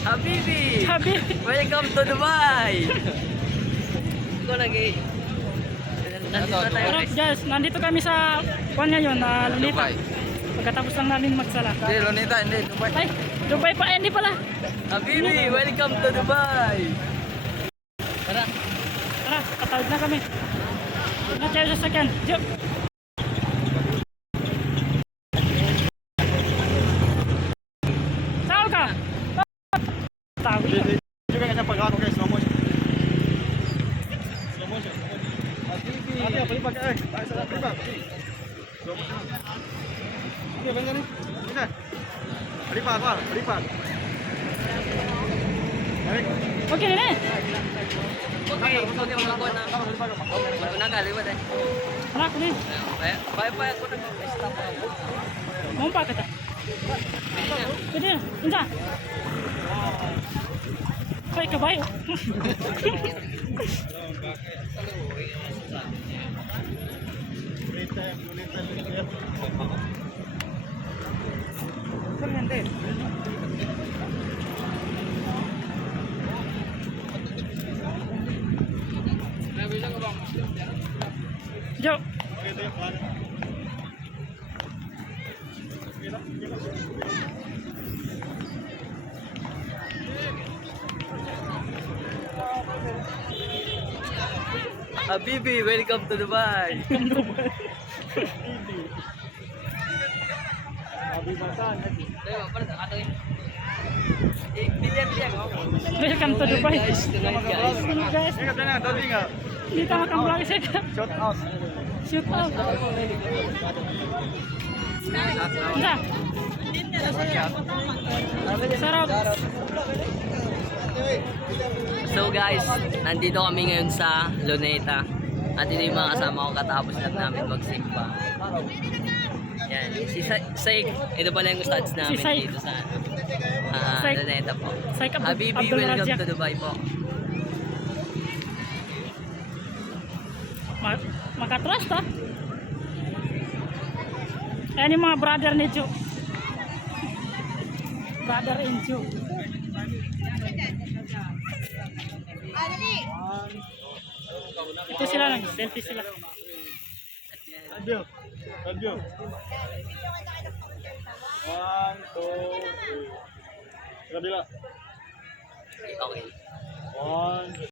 Habibi! Habibi! Welcome to Dubai! Ito lagi. Nandito na tayo Alright guys. guys, nandito kami sa kuan ngayon, Lunita. Dubai. Pagkatapos lang namin magsala. Hindi, Lunita, hindi. Dubai. Ay, Dubai pa, hindi pala. Habibi! Welcome to Dubai! Tara. Tara, katawid na kami. Na tayo sa sakyan. Diyo. Saan ka? Tawid. Juga nggak sampai kalau guys, slow motion. Slow motion. Habibi! Nanti apa ini pakai? Tak salah pribad. Slow motion. Ini apa ini? Ini. Pribad, Pak. Pribad. Baik. Okay na eh. Okay, okay, mga na. Wala na kaliwat eh. Anak ko ni. Bye-bye ako nag-stop ako. Mumpa ka ta. Pwede na. Insa. Kay kabayo. Jo. Habibi, welcome to Dubai. Welcome to Dubai. Guys, tonight guys. Guys, Ini katanya tadi nggak? dito makang vlog siya. Shot out. Shoot out. Insa. Sarap. So guys, nandito kami ngayon sa Luneta. At ito yung mga kasama ko katapos lang namin magsimba. Yan, si Saik. Ito pala yung stats namin Si Saik. dito sa Saik. Luneta po. Saik Habibi, Abdul welcome Razak. to Dubai po. Makatras ta. Ayan yung mga brother ni Ju. Brother and Ju. Ito sila lang, selfie sila. Lanjut. Lanjut. 1, 2, 3. Kabila. Okay. 1,